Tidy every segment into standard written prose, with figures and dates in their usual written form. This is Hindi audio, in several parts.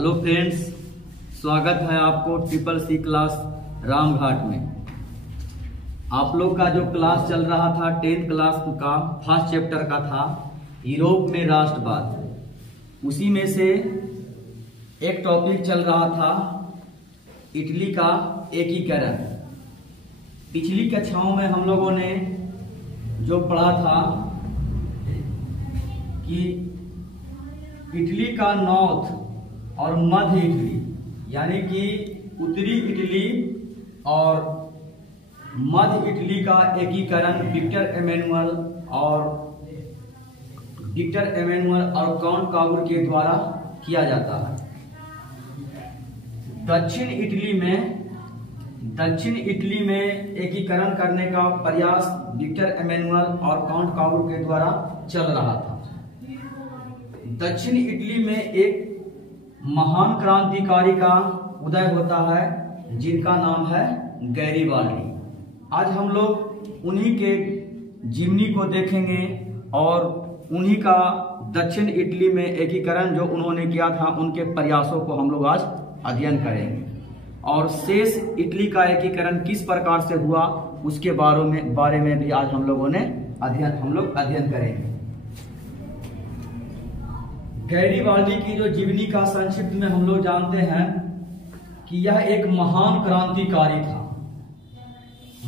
हेलो फ्रेंड्स, स्वागत है आपको CCC क्लास रामघाट में। आप लोग का जो क्लास चल रहा था 10th क्लास का फर्स्ट चैप्टर का था यूरोप में राष्ट्रवाद। उसी में से एक टॉपिक चल रहा था इटली का एकीकरण। पिछली कक्षाओं में हम लोगों ने जो पढ़ा था कि इटली का नॉर्थ और मध्य इटली यानी कि उत्तरी इटली और मध्य इटली का एकीकरण विक्टर एमेनुअल और काउंट काबूर के द्वारा किया जाता है। दक्षिण इटली में एकीकरण करने का प्रयास विक्टर एमेनुअल और काउंट काबूर के द्वारा चल रहा था। दक्षिण इटली में एक महान क्रांतिकारी का उदय होता है जिनका नाम है गैरिबाल्डी। आज हम लोग उन्हीं के जीवनी को देखेंगे और उन्हीं का दक्षिण इटली में एकीकरण जो उन्होंने किया था उनके प्रयासों को हम लोग आज अध्ययन करेंगे और शेष इटली का एकीकरण किस प्रकार से हुआ उसके बारे में भी आज हम लोगों ने अध्ययन करेंगे। गैरिबाल्डी की जो जीवनी का संक्षिप्त में हम लोग जानते हैं कि यह एक महान क्रांतिकारी था।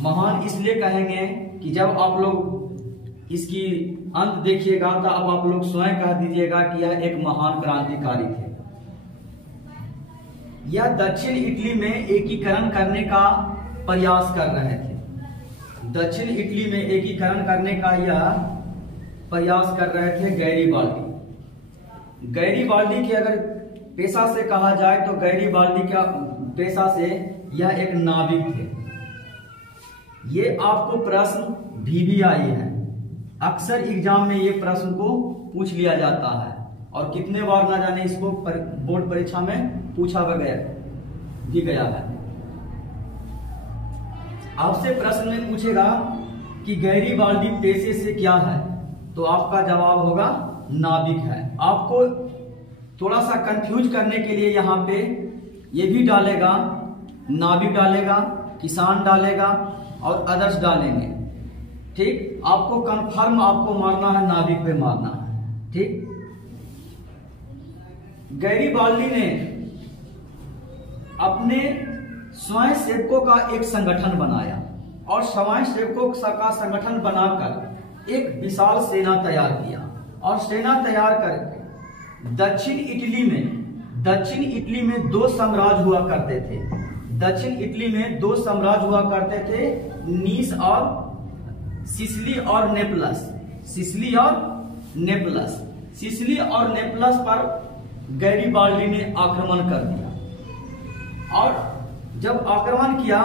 महान इसलिए कहेंगे कि जब आप लोग इसकी अंत देखिएगा तो अब आप लोग स्वयं कह दीजिएगा कि यह एक महान क्रांतिकारी थे। यह दक्षिण इटली में एकीकरण करने का प्रयास कर रहे थे। दक्षिण इटली में एकीकरण करने का यह प्रयास कर रहे थे गैरिबाल्डी के अगर पेशा से कहा जाए तो गैरिबाल्डी का पेशा से यह एक नाविक थे। ये आपको प्रश्न भी आई है, अक्सर एग्जाम में ये प्रश्न को पूछ लिया जाता है और कितने बार ना जाने इसको बोर्ड परीक्षा में पूछा भी गया है। आपसे प्रश्न में पूछेगा कि गैरिबाल्डी पेशे से क्या है तो आपका जवाब होगा नाविक है। आपको थोड़ा सा कंफ्यूज करने के लिए यहाँ पे ये भी डालेगा, नाविक डालेगा, किसान डालेगा और अदर्स डालेंगे। ठीक, आपको कंफर्म आपको मारना है, नाविक पे मारना है। ठीक, गैरिबाल्डी ने अपने स्वयं सेवकों का एक संगठन बनाया और स्वयं सेवकों का संगठन बनाकर एक विशाल सेना तैयार किया और सेना तैयार करके दक्षिण इटली में दो साम्राज्य हुआ करते थे। दक्षिण इटली में दो साम्राज्य हुआ करते थे, नीस और सिसिली और नेपलस। सिसिली और नेपलस पर गैरिबाल्डी ने आक्रमण कर दिया और जब आक्रमण किया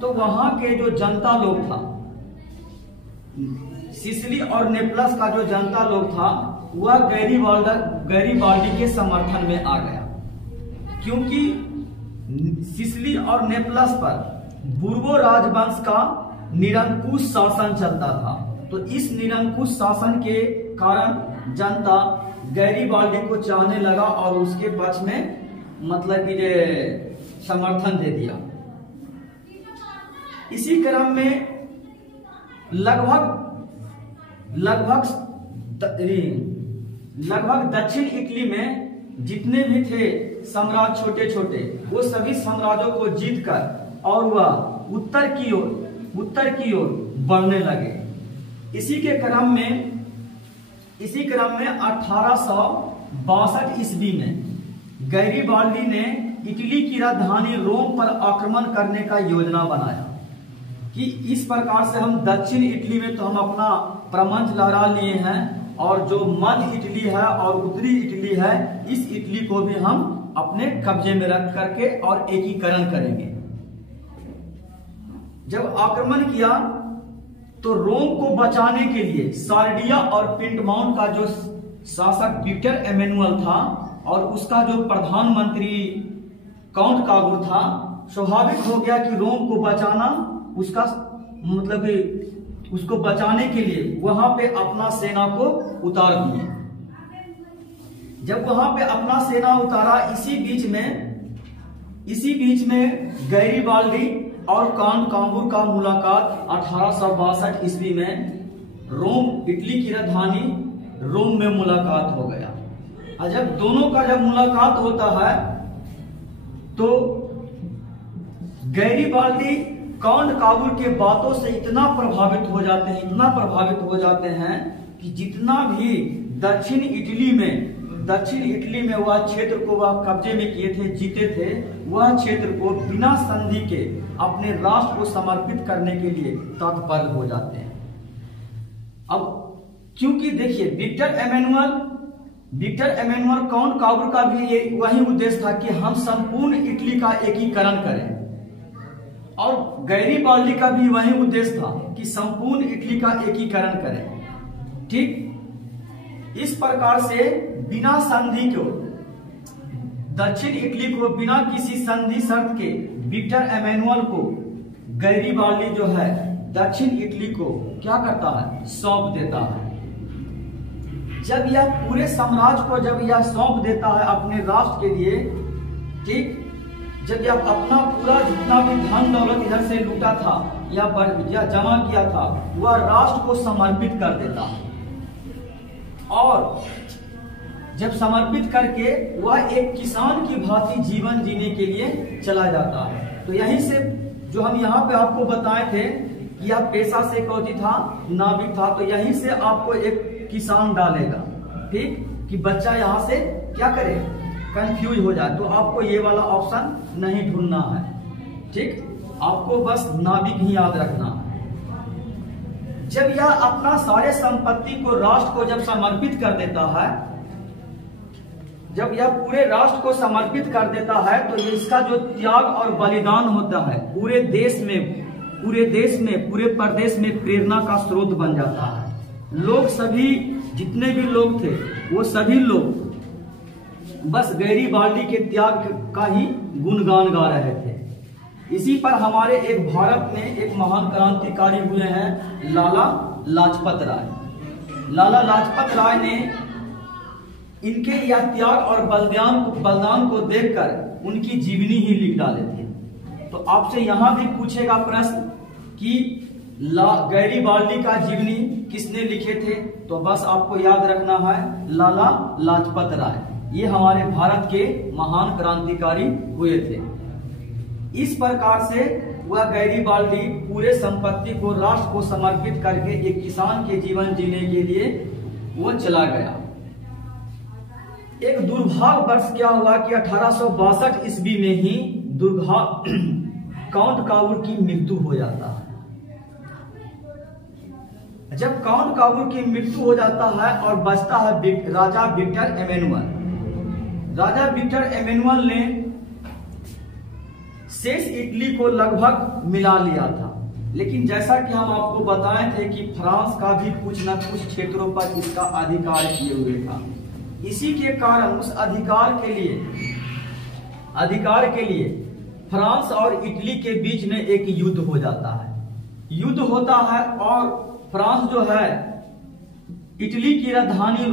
तो वहां के जो जनता लोग था, सिसिली और नेपलस का जो जनता लोग था वह गैरिबाल्डी के समर्थन में आ गया, क्योंकि सिसिली और नेपलस पर बुर्बो राजवंश का निरंकुश शासन चलता था। तो इस निरंकुश शासन के कारण जनता गैरिबाल्डी को चाहने लगा और उसके पक्ष में मतलब कि समर्थन दे दिया। इसी क्रम में लगभग दक्षिण इटली में जितने भी थे साम्राज्य छोटे छोटे, वो सभी साम्राज्यों को जीतकर और वह उत्तर की ओर बढ़ने लगे। इसी क्रम में 1862 ईस्वी में गैरिबाल्डी ने इटली की राजधानी रोम पर आक्रमण करने का योजना बनाया कि इस प्रकार से हम दक्षिण इटली में तो हम अपना प्रपंच लहरा लिए हैं और जो मध्य इटली है और उत्तरी इटली है इस इटली को भी हम अपने कब्जे में रख करके और एकीकरण करेंगे। जब आक्रमण किया तो रोम को बचाने के लिए सार्डिया और पिंटमाउंट का जो शासक विक्टर एमेनुअल था और उसका जो प्रधानमंत्री काउंट काबूर था, स्वाभाविक हो गया कि रोम को बचाना उसका मतलब उसको बचाने के लिए वहां पे अपना सेना को उतार दिए। जब वहां पे अपना सेना उतारा, इसी बीच में गैरीबाल्डी और कांट काबूर का मुलाकात 1862 ईस्वी में रोम, इटली की राजधानी रोम में मुलाकात हो गया। और जब दोनों का जब मुलाकात होता है तो गैरीबाल्डी कांट काबूर के बातों से इतना प्रभावित हो जाते हैं कि जितना भी दक्षिण इटली में वह क्षेत्र को वह कब्जे में किए थे, जीते थे, वह क्षेत्र को बिना संधि के अपने राष्ट्र को समर्पित करने के लिए तत्पर हो जाते हैं। अब क्योंकि देखिए विक्टर एमेनुअल काउंट काबूर का भी ये वही उद्देश्य था कि हम संपूर्ण इटली का एकीकरण करें, और गैरीबाल्डी का भी वही उद्देश्य था कि संपूर्ण इटली का एकीकरण करें। ठीक इस प्रकार से बिना संधि को, दक्षिण इटली को बिना किसी संधि शर्त के विक्टर एमेनुअल को गैरीबाल्डी जो है दक्षिण इटली को क्या करता है, सौंप देता है। जब यह पूरे साम्राज्य को जब यह सौंप देता है अपने राष्ट्र के लिए, ठीक, जब यह अपना पूरा जितना भी धन दौलत इधर से लूटा था या जमा किया था वह राष्ट्र को समर्पित कर देता है, और जब समर्पित करके वह एक किसान की भांति जीवन जीने के लिए चला जाता है। तो यहीं से जो हम यहाँ पे आपको बताए थे कि यह पेशा से कौजी था, नाविक था, तो यहीं से आपको एक किसान डालेगा, ठीक, कि बच्चा यहाँ से क्या करे, कंफ्यूज हो जाए। तो आपको ये वाला ऑप्शन नहीं ढूंढना है, ठीक, आपको बस नाविक ही याद रखना है। जब यह अपना सारे संपत्ति को राष्ट्र को जब समर्पित कर देता है, जब यह पूरे राष्ट्र को समर्पित कर देता है, तो ये इसका जो त्याग और बलिदान होता है पूरे प्रदेश में प्रेरणा का स्रोत बन जाता है। लोग सभी जितने भी लोग थे वो सभी लोग बस गैरीबाल्डी के त्याग का ही गुणगान गा रहे थे। इसी पर हमारे एक भारत में एक महान क्रांतिकारी हुए हैं लाला लाजपत राय। लाला लाजपत राय ने इनके यह त्याग और बलिदान को देखकर उनकी जीवनी ही लिख डाले थे। तो आपसे यहां भी पूछेगा प्रश्न कि गैरीबाल्डी का जीवनी किसने लिखे थे, तो बस आपको याद रखना है लाला लाजपत राय। ये हमारे भारत के महान क्रांतिकारी हुए थे। इस प्रकार से वह गैरीबाल्डी पूरे संपत्ति को राष्ट्र को समर्पित करके एक किसान के जीवन जीने के लिए वो चला गया। एक दुर्भाग्य वर्ष क्या हुआ कि 1862 ईस्वी में ही काउंट काबूर की मृत्यु हो जाता है। जब काउंट काबूर की मृत्यु हो जाता है और बचता है राजा विक्टर एमेनुअल। राजा विक्टर एमेनुअल ने शेष इटली को लगभग मिला लिया था, लेकिन जैसा कि हम आपको बताए थे कि फ्रांस का भी कुछ न कुछ क्षेत्रों पर इसका अधिकार किए हुए था। इसी के कारण उस अधिकार के लिए फ्रांस और इटली के बीच में एक युद्ध हो जाता है। युद्ध होता है और फ्रांस जो है इटली की राजधानी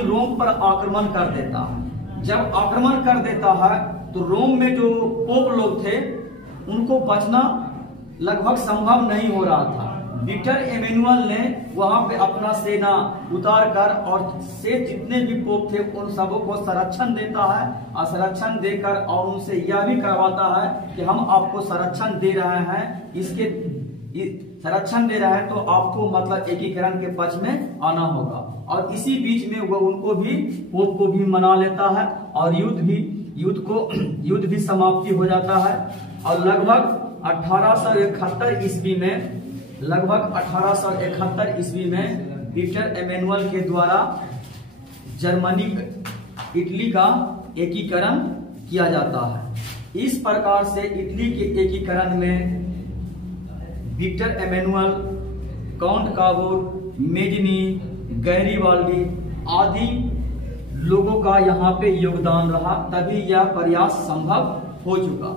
रोम पर आक्रमण कर देता है। जब आक्रमण कर देता है तो रोम में जो पोप लोग थे उनको बचना लगभग संभव नहीं हो रहा था। विक्टर एमेनुअल ने वहां पे अपना सेना उतार कर और से जितने भी पोप थे उन सबों को संरक्षण देता है, और संरक्षण देकर और उनसे यह भी करवाता है कि हम आपको संरक्षण दे रहे हैं, संरक्षण दे रहे हैं तो आपको मतलब एकीकरण के पक्ष में आना होगा। और इसी बीच में वो उनको भी पोप को भी मना लेता है और युद्ध भी समाप्ति हो जाता है। और लगभग 1871 ईस्वी में विक्टर एमेनुअल के द्वारा इटली का एकीकरण किया जाता है। इस प्रकार से इटली के एकीकरण में विक्टर एमेनुअल, काउंट काबूर, मेदिनी, गैरीबाल्डी आदि लोगों का यहाँ पे योगदान रहा, तभी यह प्रयास संभव हो चुका।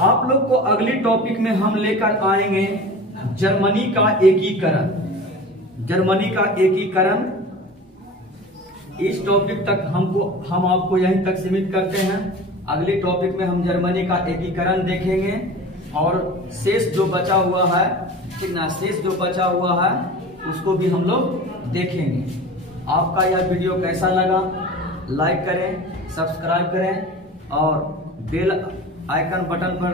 आप लोग को अगली टॉपिक में हम लेकर आएंगे जर्मनी का एकीकरण। जर्मनी का एकीकरण, इस टॉपिक तक हम आपको यहीं तक सीमित करते हैं। अगले टॉपिक में हम जर्मनी का एकीकरण देखेंगे और शेष जो बचा हुआ है, ठीक ना, शेष जो बचा हुआ है उसको भी हम लोग देखेंगे। आपका यह वीडियो कैसा लगा, लाइक करें, सब्सक्राइब करें और बेल आइकन बटन पर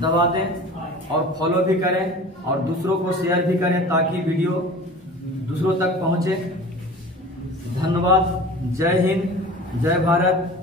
दबा दें और फॉलो भी करें और दूसरों को शेयर भी करें ताकि वीडियो दूसरों तक पहुंचे। धन्यवाद। जय हिंद, जय भारत।